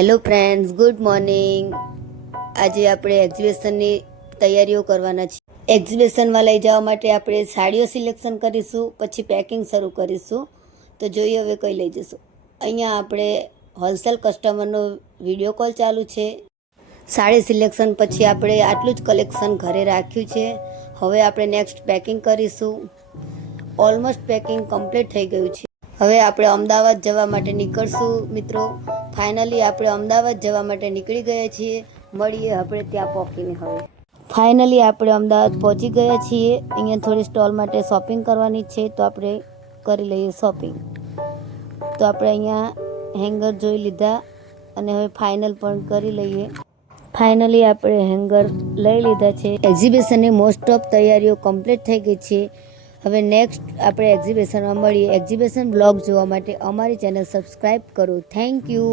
Hello friends, good morning. આજે આપણે એક્ઝિબિશનની તૈયારીઓ કરવાના છીએ. એક્ઝિબિશનમાં લઈ જવા માટે આપણે સાડીઓ સિલેક્શન કરીશું, પછી પેકિંગ શરૂ કરીશું. તો જોઈએ હવે કઈ લઈ જઈશું. અહીંયા આપણે હોલસેલ કસ્ટમરનો વિડીયો કોલ ચાલુ છે. સાડી સિલેક્શન પછી આપણે આટલું જ કલેક્શન ઘરે રાખ્યું છે. હવે આપણે નેક્સ્ટ પેકિંગ કરીશું. ઓલમોસ્ટ પેકિંગ કમ્પ્લીટ થઈ ગયું છે. હવે આપણે અમદાવાદ જવા માટે નીકળશું મિત્રો. ફાઇનલી આપણે અમદાવાદ જવા માટે નીકળી ગયા છીએ. મળીએ આપણે ત્યાં પહોંચીને. હવે ફાઇનલી આપણે અમદાવાદ પહોંચી ગયા છીએ. અહીંયા થોડી સ્ટોલ માટે શોપિંગ કરવાની છે, તો આપણે કરી લઈએ શોપિંગ. તો આપણે અહીંયા હેંગર જોઈ લીધા અને હવે ફાઇનલ પણ કરી લઈએ. ફાઇનલી આપણે હેંગર લઈ લીધા છે. એક્ઝિબિશનની મોસ્ટ ઓફ તૈયારીઓ કમ્પ્લીટ થઈ ગઈ છે. હવે નેક્સ્ટ આપણે એક્ઝિબિશનમાં મળીએ. એક્ઝિબિશન બ્લોગ જોવા માટે અમારી ચેનલ સબસ્ક્રાઈબ કરો. Thank you.